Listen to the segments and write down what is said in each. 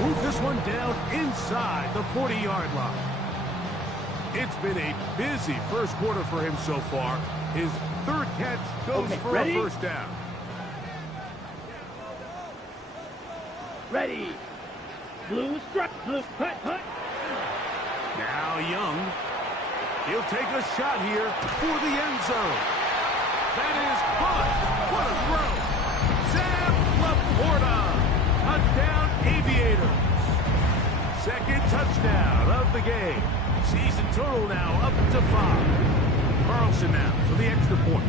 move this one down inside the 40-yard line. It's been a busy first quarter for him so far. His third catch goes for a first down. Ready. Blue strike. Blue hut. Now Young. He'll take a shot here for the end zone. That is caught. What a throw. Sam Laporta. Touchdown Aviators. Second touchdown of the game. Season total now up to 5. Carlson now for the extra point.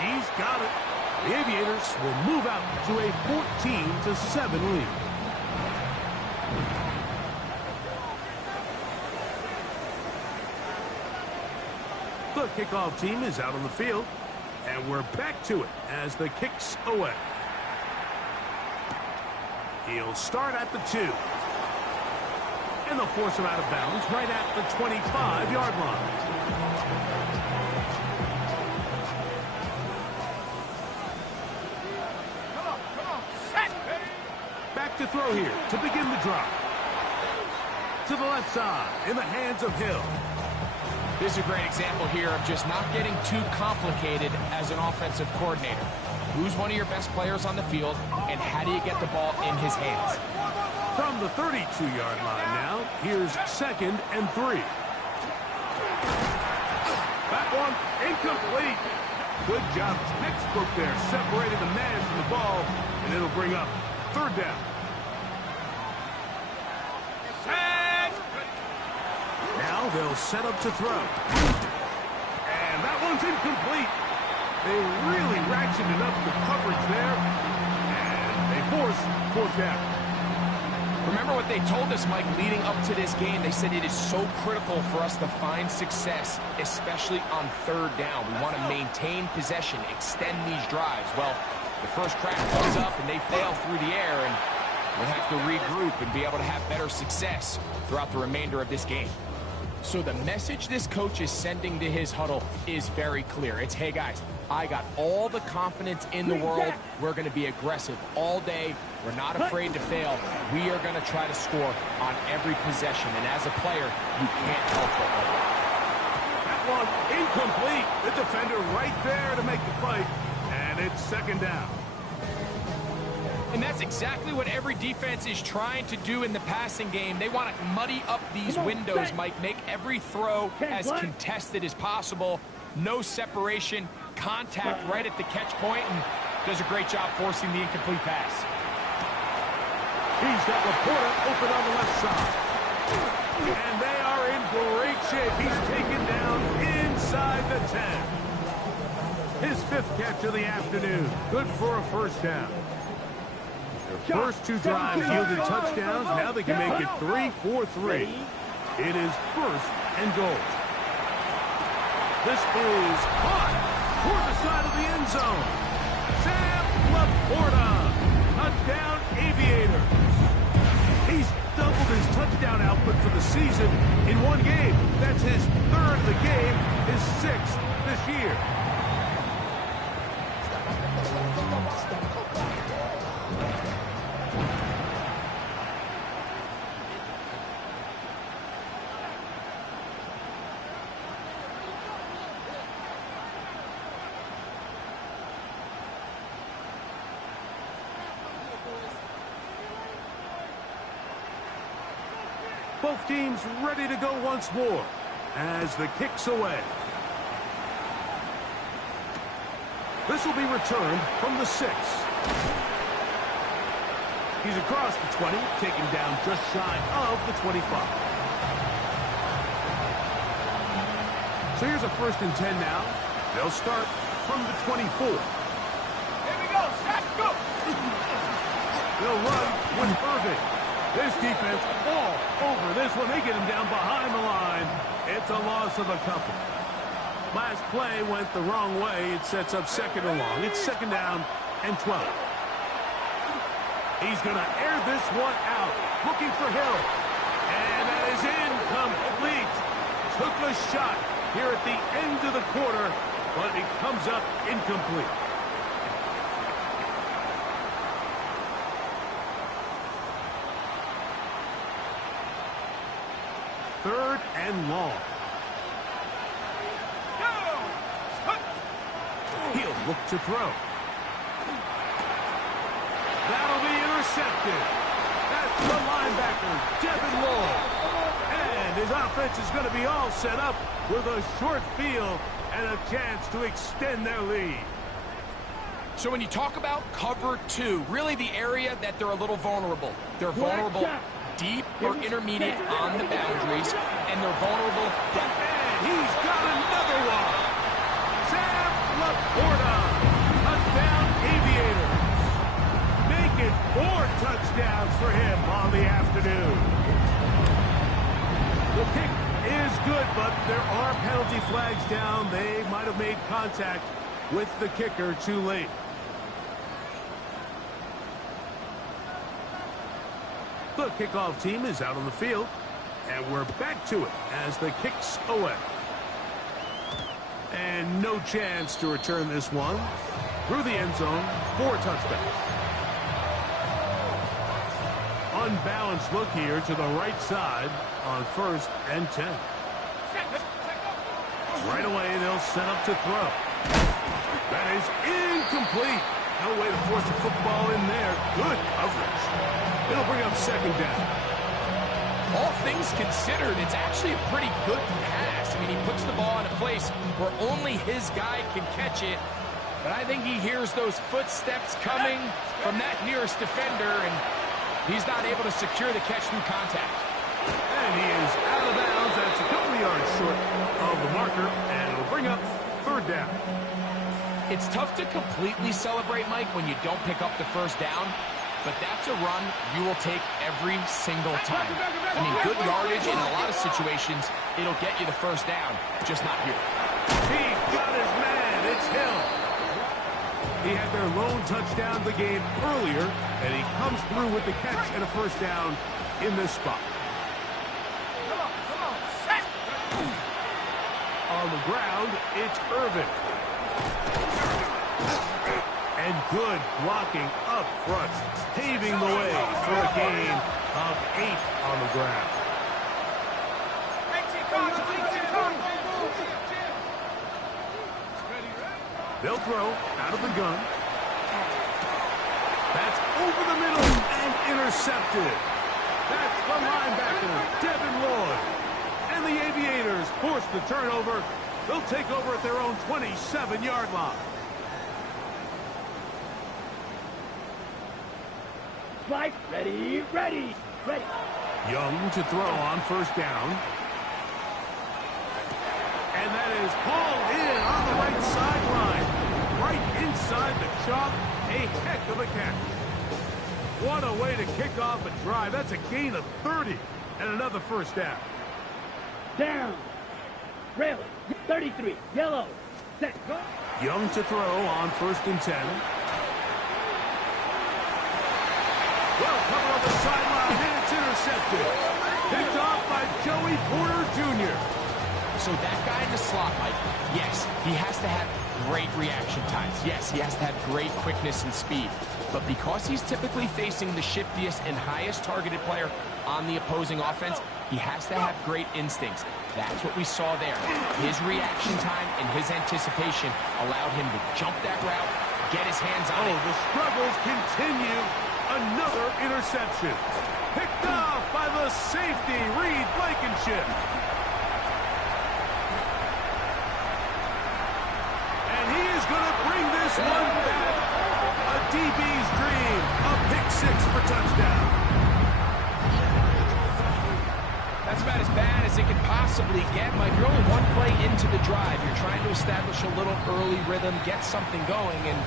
He's got it. The Aviators will move out to a 14-7 lead. The kickoff team is out on the field, and we're back to it as the kick's away. He'll start at the 2. And they'll force him out of bounds right at the 25-yard line. Back to throw here to begin the drive. To the left side in the hands of Hill. This is a great example here of just not getting too complicated as an offensive coordinator. Who's one of your best players on the field, and how do you get the ball in his hands? From the 32-yard line now, here's 2nd and 3. That one incomplete. Good job, textbook there, separating the man from the ball, and it'll bring up 3rd down. Now they'll set up to throw. And that one's incomplete. They really ratcheted up the coverage there. And they force 4th down. Remember what they told us, Mike, leading up to this game. They said it is so critical for us to find success, especially on 3rd down. We want to maintain possession, extend these drives. Well, the first crack comes up and they fail through the air, and we'll have to regroup and be able to have better success throughout the remainder of this game. So the message this coach is sending to his huddle is very clear. It's, hey guys, I got all the confidence in the world. We're going to be aggressive all day. We're not afraid to fail. We are going to try to score on every possession. And as a player, you can't help but win. That one incomplete. The defender right there to make the play. And it's 2nd down. And that's exactly what every defense is trying to do in the passing game. They want to muddy up these windows, Mike, make every throw as contested as possible. No separation, contact right at the catch point, and does a great job forcing the incomplete pass. He's got Laporta open on the left side. And they are in great shape. He's taken down inside the 10. His 5th catch of the afternoon. Good for a first down. Their first 2 drives yielded touchdowns. Now they can make it 3-4-3. It is 1st and goal. This is caught toward the side of the end zone. Sam Laporta. Touchdown Aviators. He's doubled his touchdown output for the season in one game. That's his 3rd of the game, his 6th this year. Both teams ready to go once more as the kick's away. This will be returned from the 6. He's across the 20, taken down just shy of the 25. So here's a 1st and 10 now. They'll start from the 24. Here we go, Sack, go! They'll run with Irving. This defense all over this one. They get him down behind the line. It's a loss of a couple. Last play went the wrong way. It sets up 2nd and long. It's 2nd down and 12. He's going to air this one out. Looking for Hill. And that is incomplete. Took a shot here at the end of the quarter, but it comes up incomplete. 3rd and long. He'll look to throw. That'll be intercepted. That's the linebacker, Devin Lloyd. And his offense is going to be all set up with a short field and a chance to extend their lead. So when you talk about cover 2, really the area that they're a little vulnerable. They're vulnerable deep or intermediate on the boundaries, and they're vulnerable down. And he's got another one. Sam Laporta, touchdown Aviators. Make it 4 touchdowns for him on the afternoon. The kick is good, but there are penalty flags down. They might have made contact with the kicker too late. The kickoff team is out on the field, and we're back to it as the kick's away. And no chance to return this one through the end zone for a touchdown. Unbalanced look here to the right side on 1st and 10. Right away, they'll set up to throw. That is incomplete. No way to force the football in there. Good coverage. It'll bring up 2nd down. All things considered, it's actually a pretty good pass. I mean, he puts the ball in a place where only his guy can catch it. But I think he hears those footsteps coming from that nearest defender, and he's not able to secure the catch through contact. And he is out of bounds. That's a couple of yards short of the marker, and it'll bring up 3rd down. It's tough to completely celebrate, Mike, when you don't pick up the 1st down. But that's a run you will take every single time. I mean, good yardage in a lot of situations, it'll get you the 1st down, just not here. He got his man. It's Hill. He had their lone touchdown of the game earlier, and he comes through with the catch and a 1st down in this spot. On the ground, it's Irvin. And good blocking up front, paving the way for a gain of 8 on the ground. They'll throw out of the gun. That's over the middle and intercepted. That's the linebacker, Devin Lloyd. And the Aviators force the turnover. They'll take over at their own 27-yard line. Right, ready, ready, ready. Young to throw on 1st down. And that is hauled in on the right sideline. Right inside the chalk. A heck of a catch. What a way to kick off a drive. That's a gain of 30 and another 1st down. Down. Railing. 33. Yellow. Set. Go. Young to throw on 1st and 10. Well covered on the sideline, and it's intercepted. Picked off by Joey Porter Jr. So that guy in the slot, Mike, yes, he has to have great reaction times. Yes, he has to have great quickness and speed. But because he's typically facing the shiftiest and highest targeted player on the opposing offense, he has to have great instincts. That's what we saw there. His reaction time and his anticipation allowed him to jump that route, get his hands on it. The struggles continue. Another interception. Picked off by the safety, Reed Blankenship. And he is going to bring this one back. A DB's dream. A pick 6 for touchdown. That's about as bad as it could possibly get, Mike. You're only one play into the drive. You're trying to establish a little early rhythm, get something going, and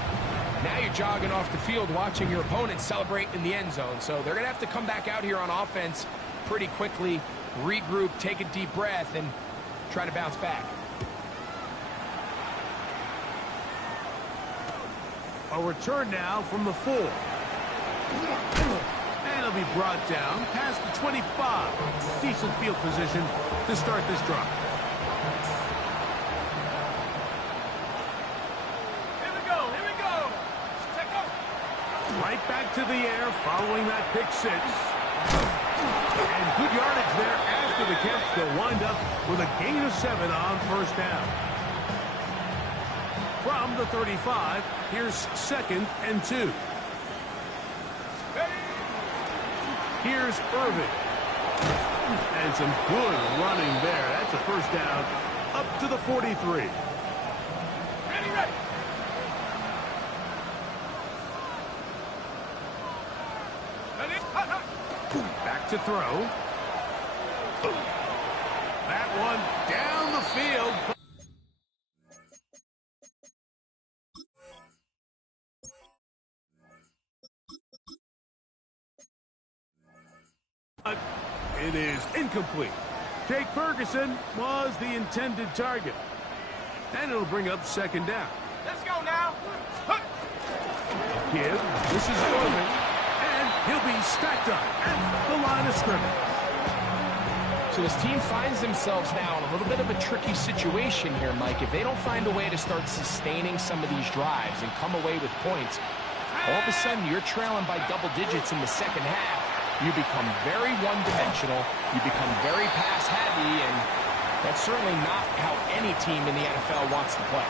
now you're jogging off the field watching your opponent celebrate in the end zone. So they're going to have to come back out here on offense pretty quickly, regroup, take a deep breath, and try to bounce back. A return now from the 4. And it'll be brought down past the 25. Decent field position to start this drive. Here we go. Right back to the air following that pick 6. And good yardage there after the catch. They'll wind up with a gain of 7 on first down. From the 35, here's 2nd and 2. Here's Irvin. And some good running there. That's a first down up to the 43. Ready. Back to throw. That one down the field. But it is incomplete. Jake Ferguson was the intended target. And it'll bring up 2nd down. Let's go now. Give. This is Irvin. And he'll be stacked up at the line of scrimmage. So this team finds themselves now in a little bit of a tricky situation here, Mike. If they don't find a way to start sustaining some of these drives and come away with points, all of a sudden you're trailing by double digits in the second half. You become very one-dimensional. You become very pass-heavy, and that's certainly not how any team in the NFL wants to play.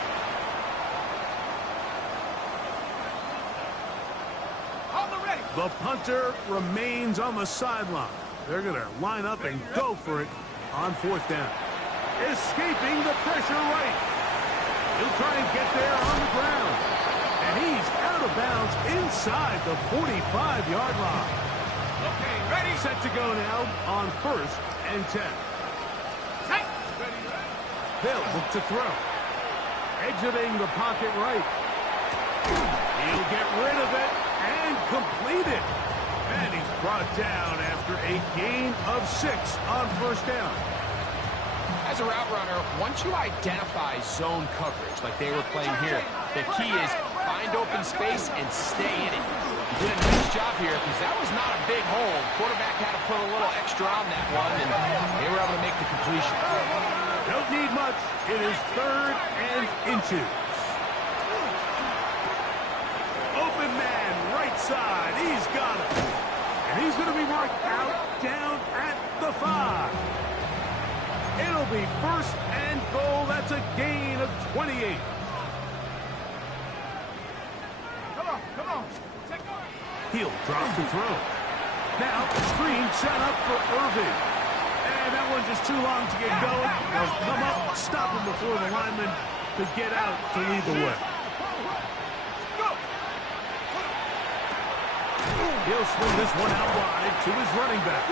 The punter remains on the sideline. They're going to line up and go for it on 4th down. Escaping the pressure right. He'll try and get there on the ground. And he's out of bounds inside the 45-yard line. Okay, ready. Set to go now on 1st and 10. They'll look to throw. Exiting the pocket right. He'll get rid of it and complete it. And he's brought down after a gain of 6 on 1st down. As a route runner, once you identify zone coverage like they were playing here, the key is find open space and stay in it. You did a nice job here because that was not a big hole. Quarterback had to put a little extra on that one, and they were able to make the completion. Don't need much. It is 3rd and inches. Open man, right side. He's got it. And he's going to be marked out down at the 5. It'll be 1st and goal. That's a gain of 28. Come on. He'll drop to throw. Now, screen set up for Irvin. And that one's just too long to get going. They'll come up, stop him before the lineman could get out to lead the way. He'll swing this one out wide to his running back.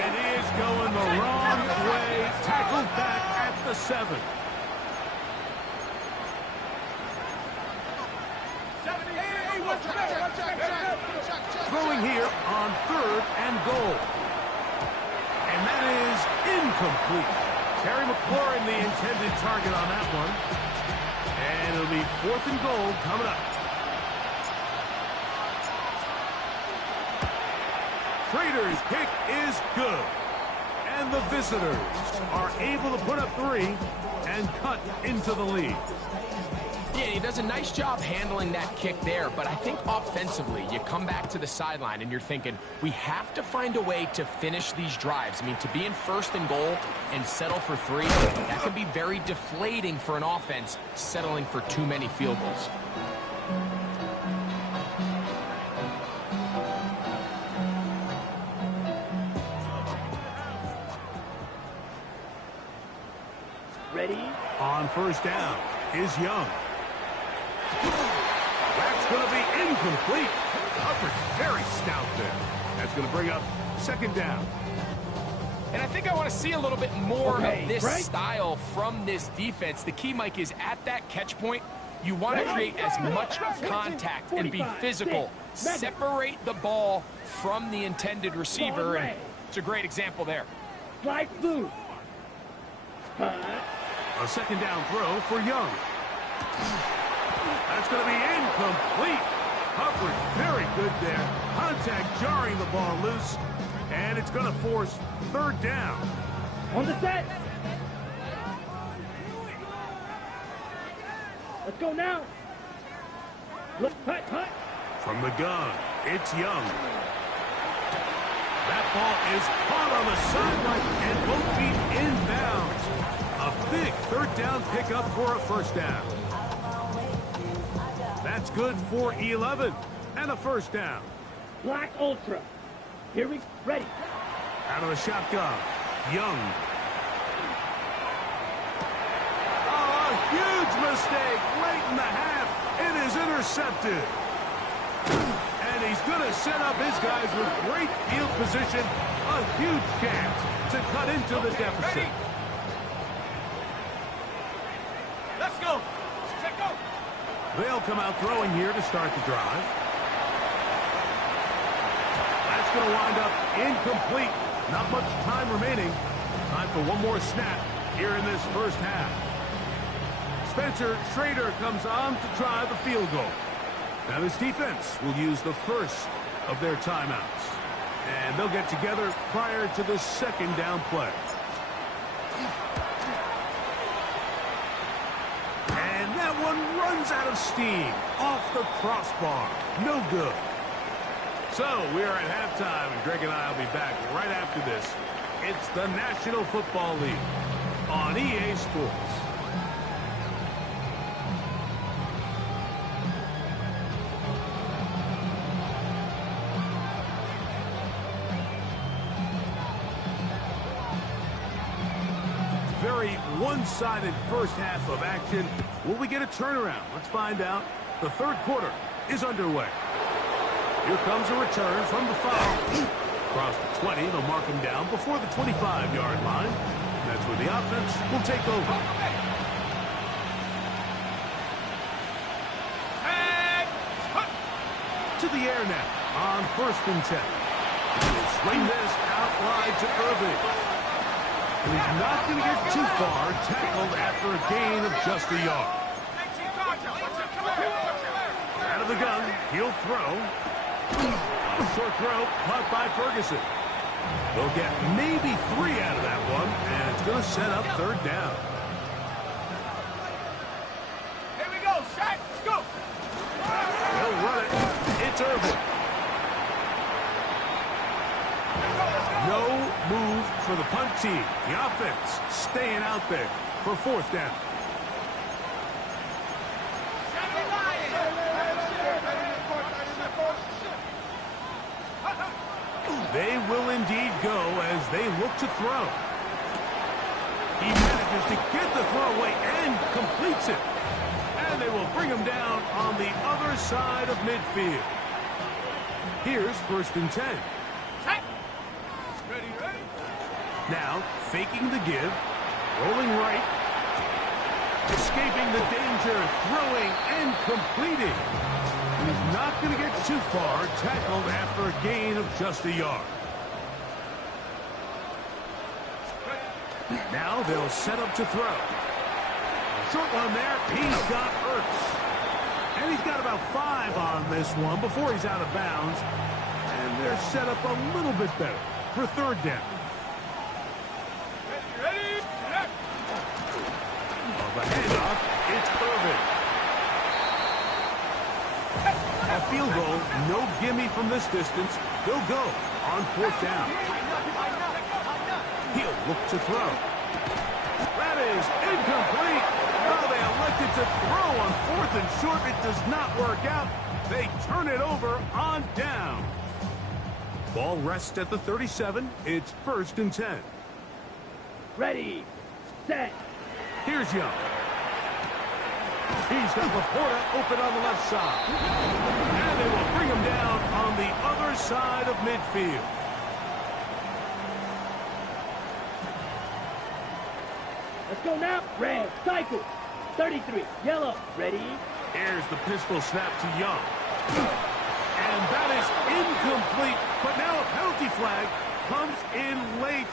And he is going the wrong way. Tackled back at the 7. Throwing here on 3rd and goal. And that is incomplete. Terry McLaurin, the intended target on that one. And it'll be 4th and goal coming up. Raiders' kick is good. And the visitors are able to put up 3 and cut into the lead. Yeah, he does a nice job handling that kick there, but I think offensively, you come back to the sideline and you're thinking, we have to find a way to finish these drives. I mean, to be in 1st and goal and settle for 3, that can be very deflating for an offense settling for too many field goals. Ready? On 1st down is Young. That's going to be incomplete. Hubbard's very stout there. That's going to bring up 2nd down. And I think I want to see a little bit more of this right. style from this defense. The key, Mike, is at that catch point, you want to create as much contact and be physical. Separate the ball from the intended receiver, and it's a great example there. Fly through. A 2nd down throw for Young. That's going to be incomplete. Hubbard very good there. Contact jarring the ball loose. And it's going to force 3rd down. On the set. Let's go now. Look, hut. From the gun, it's Young. That ball is caught on the sideline and both feet inbounds. A big third down pickup for a first down. That's good for 11 and a first down. Black Ultra. Here we ready. Out of the shotgun, Young. Oh, a huge mistake late in the half. It is intercepted. And he's going to set up his guys with great field position. A huge chance to cut into the deficit. Let's go. Check go. They'll come out throwing here to start the drive. That's going to wind up incomplete. Not much time remaining. Time for one more snap here in this first half. Spencer Schrader comes on to try the field goal. Now this defense will use the first of their timeouts. And they'll get together prior to the second down play. And that one runs out of steam. Off the crossbar. No good. So we are at halftime, and Greg and I will be back right after this. It's the National Football League on EA Sports. Very one-sided first half of action. Will we get a turnaround? Let's find out. The third quarter is underway. Here comes a return from the 5. Across the 20, they'll mark him down before the 25-yard line. That's where the offense will take over. To the air now on 1st and 10. He'll swing this out wide to Irving. And he's not going to get too far, tackled after a gain of just a yard. Out of the gun, he'll throw. A short throw, caught by Ferguson. They'll get maybe 3 out of that one, and it's going to set up third down. Here we go, Shaq. Let's go. They'll run it. It's Irvin. No move for the punt team. The offense staying out there for 4th down. They will indeed go as they look to throw. He manages to get the throw away and completes it. And they will bring him down on the other side of midfield. Here's 1st and 10. Now, faking the give, rolling right, escaping the danger, throwing and completing. And he's not going to get too far, tackled after a gain of just a yard. Now they'll set up to throw. Short one there, he's got Ertz. And he's got about 5 on this one before he's out of bounds. And they're set up a little bit better for 3rd down. The handoff, it's Irvin. A field goal, no gimme from this distance. They'll go on 4th down. He'll look to throw. That is incomplete. Oh, they elected to throw on 4th and short. It does not work out. They turn it over on down. Ball rests at the 37. It's 1st and 10. Ready, set. Here's Young. He's got Laporta open on the left side. And they will bring him down on the other side of midfield. Let's go now. Red, cycle. 33, yellow. Ready. Here's the pistol snap to Young. And that is incomplete. But now a penalty flag comes in late.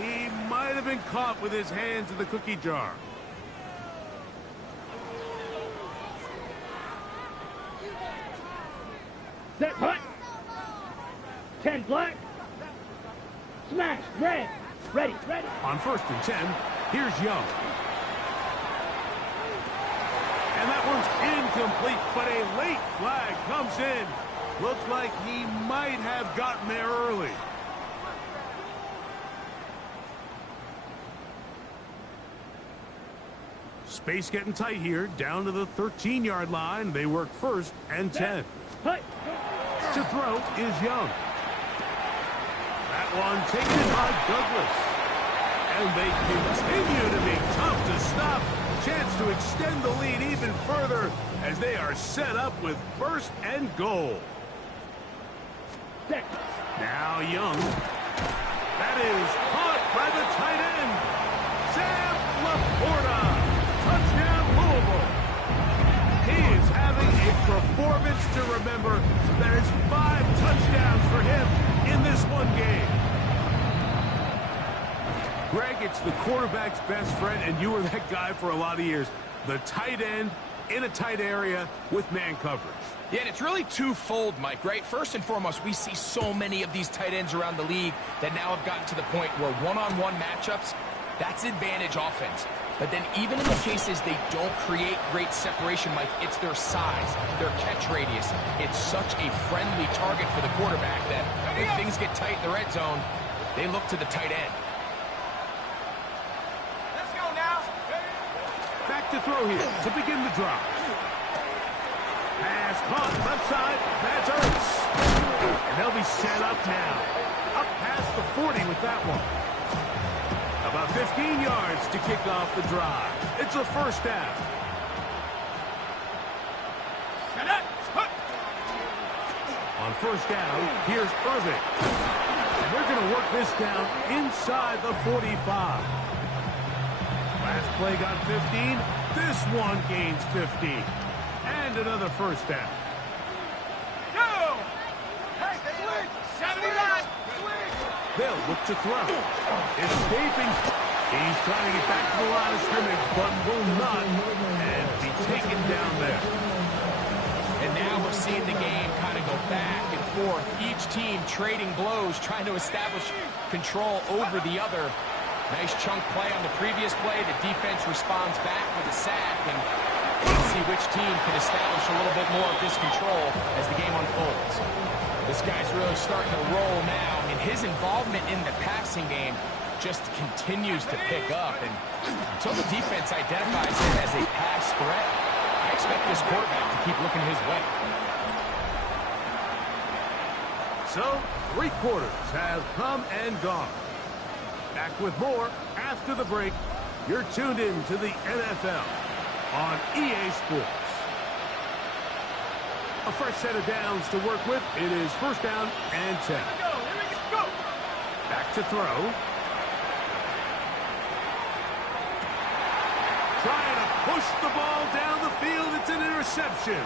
He might have been caught with his hands in the cookie jar. Set, hut. 10 black. Smash, red. Ready, ready. On 1st and 10, here's Young. And that one's incomplete, but a late flag comes in. Looks like he might have gotten there early. Space getting tight here, down to the 13-yard line. They work 1st and 10. To throw is Young. That one taken in by Douglas. And they continue to be tough to stop. Chance to extend the lead even further as they are set up with 1st and goal. Now Young. That is caught by the tight end. Sam Laporta. Touchdown Louisville. He is having a performance to remember. That is 5 touchdowns for him in this one game. Greg, it's the quarterback's best friend, and you were that guy for a lot of years. The tight end in a tight area with man coverage. Yeah, and it's really twofold, Mike, right? First and foremost, we see so many of these tight ends around the league that now have gotten to the point where one-on-one matchups, that's advantage offense. But then even in the cases they don't create great separation, Mike, it's their size, their catch radius. It's such a friendly target for the quarterback that if things get tight in the red zone, they look to the tight end. Let's go now. Back to throw here to begin the drive. Pass caught left side. That's Ertz. And they'll be set up now. Up past the 40 with that one. About 15 yards to kick off the drive. It's a 1st down. On 1st down, here's Irvin. And they're going to work this down inside the 45. Last play got 15. This one gains 15. And another 1st down. Go! Hey, swing! 79! They'll look to throw. Escaping. He's trying to get back to the line of scrimmage, but will not. And be taken down there. And now we're seeing the game kind of go back and forth. Each team trading blows, trying to establish control over the other. Nice chunk play on the previous play. The defense responds back with a sack. And let's see which team can establish a little bit more of this control as the game unfolds. This guy's really starting to roll now. I mean, his involvement in the passing game just continues to pick up. And until the defense identifies it as a pass threat, I expect this quarterback to keep looking his way. So, 3 quarters have come and gone. Back with more after the break. You're tuned in to the NFL on EA Sports. A fresh set of downs to work with. It is 1st down and 10. Go! Back to throw. Trying to push the ball down the field. It's an interception.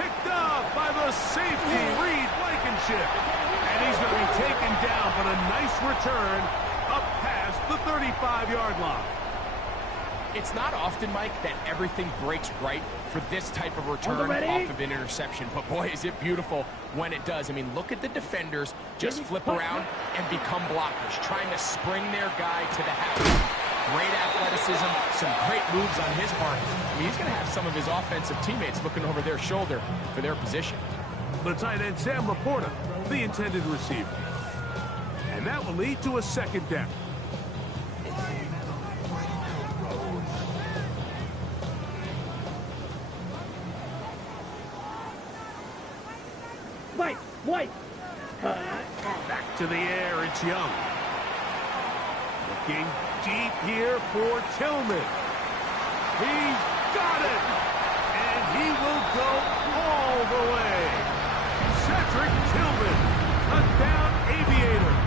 Picked off by the safety, Reed Blankenship. And he's going to be taken down, but a nice return up past the 35-yard line. It's not often, Mike, that everything breaks right for this type of return off of an interception. But, boy, is it beautiful when it does. I mean, look at the defenders just flip around and become blockers, trying to spring their guy to the house. Great athleticism, some great moves on his part. I mean, he's going to have some of his offensive teammates looking over their shoulder for their position. The tight end, Sam Laporta, the intended receiver. And that will lead to a 2nd down. White. Back to the air, it's Young. Looking deep here for Tillman. He's got it! And he will go all the way. Cedric Tillman, touchdown Aviators.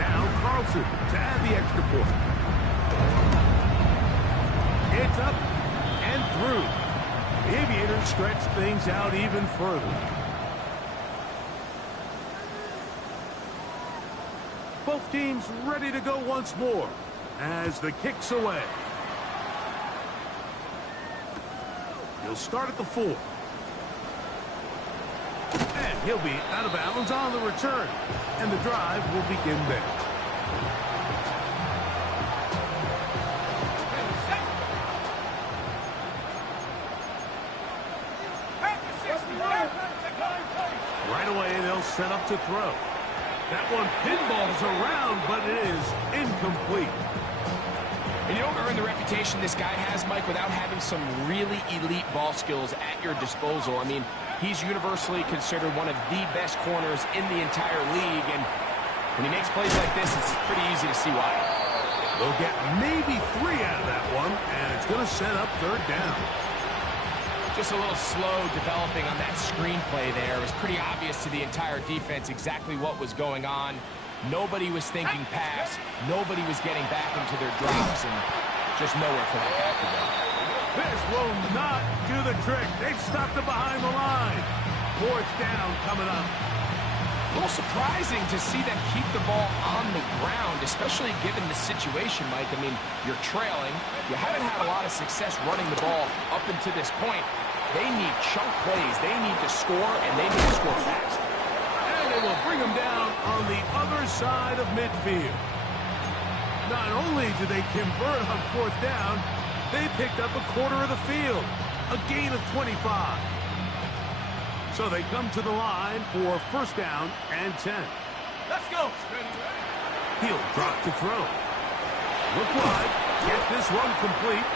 Now Carlson to add the extra point. It's up and through. The Aviators stretch things out even further. Both teams ready to go once more as the kick's away. He'll start at the 4. And he'll be out of bounds on the return. And the drive will begin there. Right away, they'll set up to throw. That one pinballs around, but it is incomplete. And you don't earn the reputation this guy has, Mike, without having some really elite ball skills at your disposal. I mean, he's universally considered one of the best corners in the entire league, and when he makes plays like this, it's pretty easy to see why. They'll get maybe 3 out of that one, and it's going to set up third down. Just a little slow developing on that screenplay there. It was pretty obvious to the entire defense exactly what was going on. Nobody was thinking pass. Nobody was getting back into their drops, and just nowhere for that back to go. This will not do the trick. They've stopped it behind the line. Fourth down coming up. A little surprising to see them keep the ball on the ground, especially given the situation, Mike. I mean, you're trailing. You haven't had a lot of success running the ball up until this point. They need chunk plays. They need to score, and they need to score fast. And they will bring them down on the other side of midfield. Not only did they convert on fourth down, they picked up a quarter of the field, a gain of 25. So they come to the line for first down and 10. Let's go. He'll drop to throw. Look wide, get this run complete,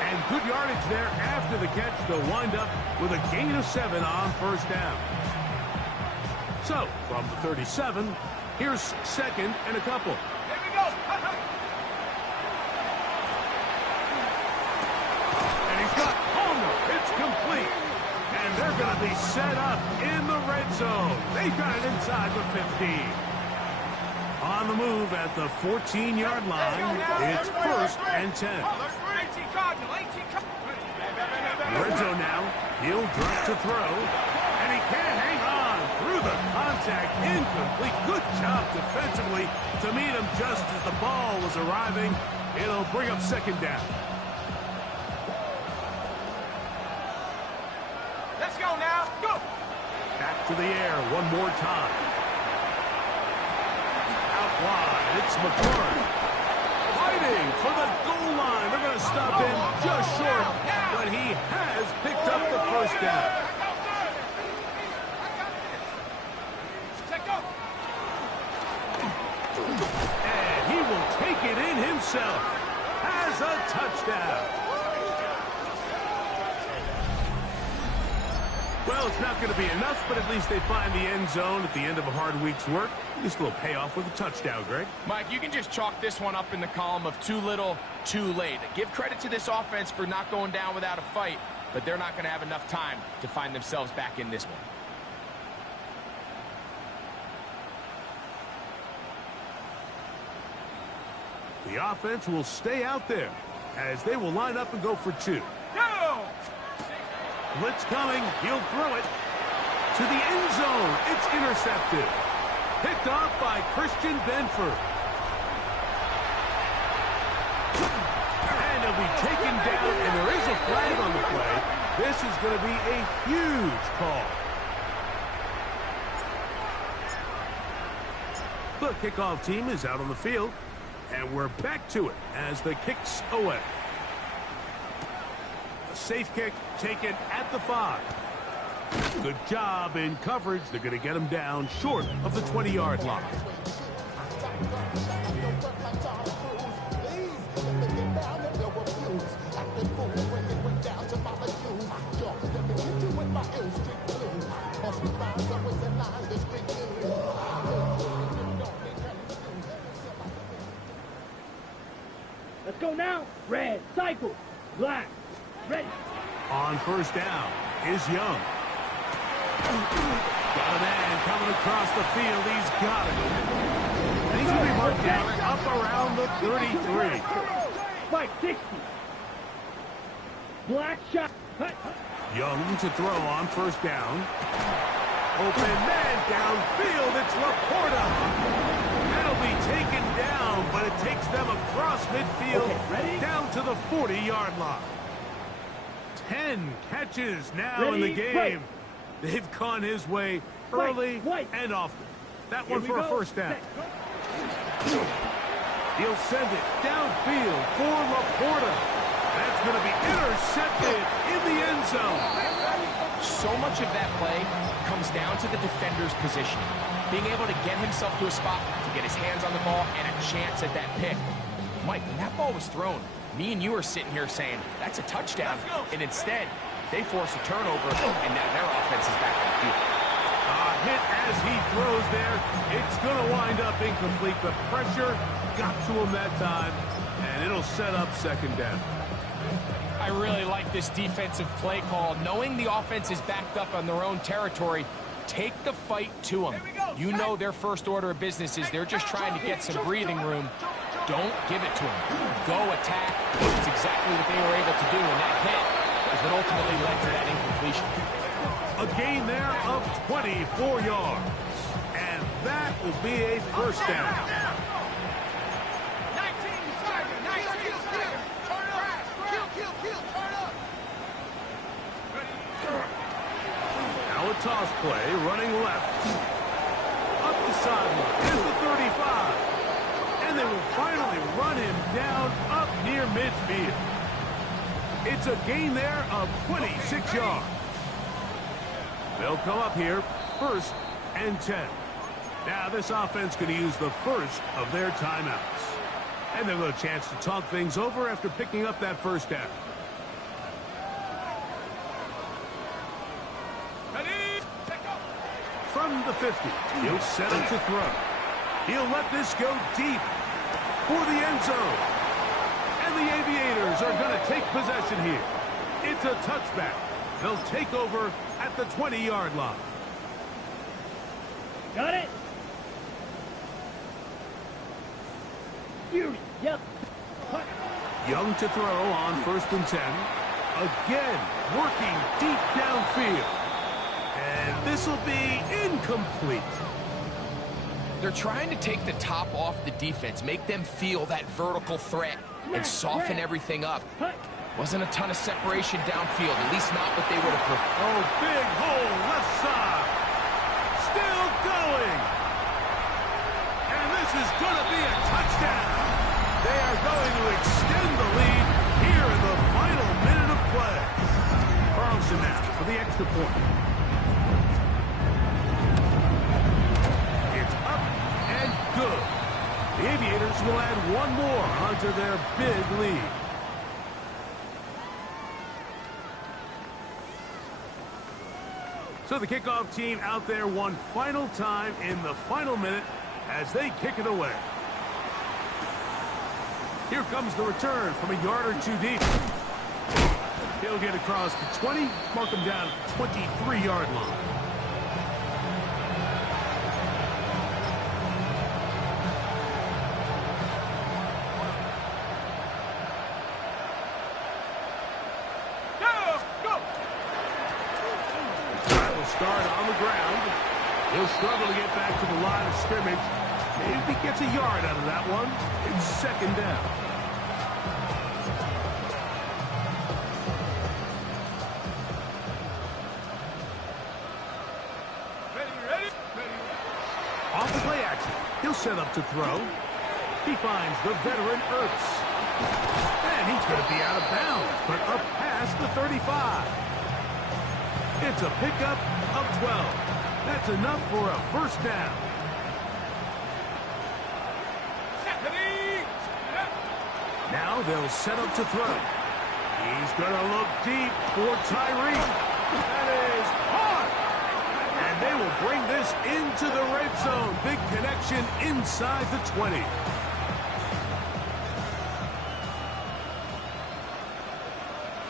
and good yardage there after the catch. They'll wind up with a gain of 7 on first down. So, from the 37, here's second and a couple. Here we go. And he's got Homer. It's complete. And they're going to be set up in the red zone. They've got it inside the 15. On the move at the 14-yard line, it's first and 10. 18 Cardinal, 18 Cardinal. Red zone now. He'll drop to throw. And he can't hang on through the contact. Incomplete. Good job defensively to meet him just as the ball was arriving. It'll bring up second down. Let's go now. Go. Back to the air one more time. Out wide. It's McLaurin. Fighting for the goal line. They're going to stop him just short, but he has picked up the first down. Check go. And he will take it in himself. Has a touchdown. Well, it's not going to be enough, but at least they find the end zone at the end of a hard week's work. Just a little payoff with a touchdown, Greg. Mike, you can just chalk this one up in the column of too little, too late. Give credit to this offense for not going down without a fight, but they're not going to have enough time to find themselves back in this one. The offense will stay out there as they will line up and go for 2. Go. Blitz coming. He'll throw it to the end zone. It's intercepted. Picked off by Christian Benford. And he'll be taken down, and there is a flag on the play. This is going to be a huge call. The kickoff team is out on the field, and we're back to it as the kick's away. A safe kick taken at the 5. Good job in coverage. They're going to get him down short of the 20-yard line. Let's go now. Red, cycle. Black, ready. On first down is Young. Got a man coming across the field. He's got it. And he's going to be marked down up around the 33. Spike 60. Black shot. Cut. Young to throw on first down. Open man downfield. It's Laporta. That'll be taken down, but it takes them across midfield down to the 40-yard line. 10 catches now in the game. They've gone his way early and often. That one for a first down. He'll send it downfield for Laporta. That's going to be intercepted in the end zone. So much of that play comes down to the defender's positioning. Being able to get himself to a spot to get his hands on the ball and a chance at that pick. Mike, when that ball was thrown, me and you were sitting here saying, that's a touchdown. And instead, they force a turnover, and now their offense is back on the field. Hit as he throws there. It's going to wind up incomplete. The pressure got to him that time, and it'll set up second down. I really like this defensive play call. Knowing the offense is backed up on their own territory, take the fight to them. You know their first order of business is they're just trying to get some breathing room. Don't give it to them. Go attack. It's exactly what they were able to do, and that hit is what ultimately led to that incompletion. A gain there of 24 yards. And that will be a first down. 19, Tiger. 19, Tiger. Turn up. Kill. Turn up. Now a toss play, running left. Up the sideline. Here's the 35. And they will finally run him down up near midfield. It's a gain there of 26 yards. They'll come up here, 1st and 10. Now this offense going to use the first of their timeouts. And they'll get a chance to talk things over after picking up that first down. Ready? Take off. From the 50, he'll set it to throw. He'll let this go deep for the end zone. And the Aviators are going to take possession here. It's a touchback. They'll take over at the 20-yard line. Got it? Fury, yep. Hut. Young to throw on 1st and 10. Again, working deep downfield. And this will be incomplete. They're trying to take the top off the defense, make them feel that vertical threat, and soften everything up. Hut. Wasn't a ton of separation downfield, at least not what they would have preferred. Oh, big hole left side. Still going. And this is going to be a touchdown. They are going to extend the lead here in the final minute of play. Carlson now for the extra point. It's up and good. The Aviators will add one more onto their big lead. So the kickoff team out there one final time in the final minute as they kick it away. Here comes the return from a yard or two deep. He'll get across the 20, mark him down at the 23-yard line. Start on the ground. He'll struggle to get back to the line of scrimmage. Maybe gets a yard out of that one. It's second down. Ready. Off the play action. He'll set up to throw. He finds the veteran Ertz. And he's going to be out of bounds, but up past the 35. It's a pickup of 12. That's enough for a first down. Now they'll set up to throw. He's going to look deep for Tyree. That is hard. And they will bring this into the red zone. Big connection inside the 20.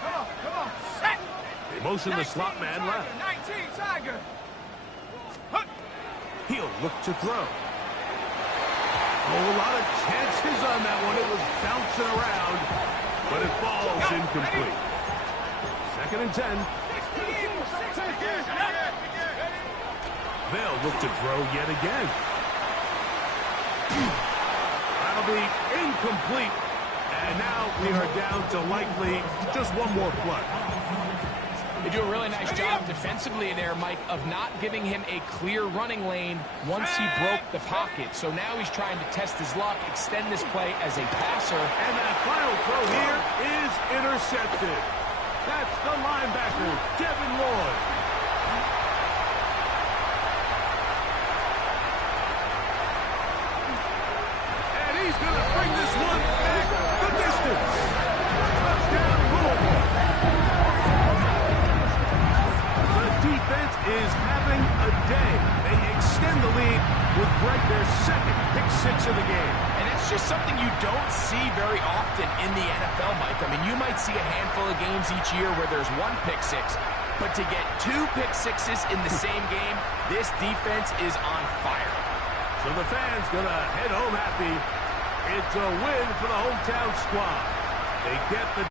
Come on. Set. They motion the slot man left. 19, Tiger. He'll look to throw. Oh, a lot of chances on that one. It was bouncing around, but it falls incomplete. 2nd and 10. They'll look to throw yet again. That'll be incomplete. And now we are down to likely just one more play. They do a really nice job defensively there, Mike, of not giving him a clear running lane once he broke the pocket. So now he's trying to test his luck, extend this play as a passer. And that final throw here is intercepted. That's the linebacker, Devin Lloyd. And he's going to bring this one back break their second pick six of the game. And that's just something you don't see very often in the NFL, Mike. I mean, you might see a handful of games each year where there's one pick six, but to get 2 pick sixes in the same game, this defense is on fire. So the fans gonna head home happy. It's a win for the hometown squad. They get the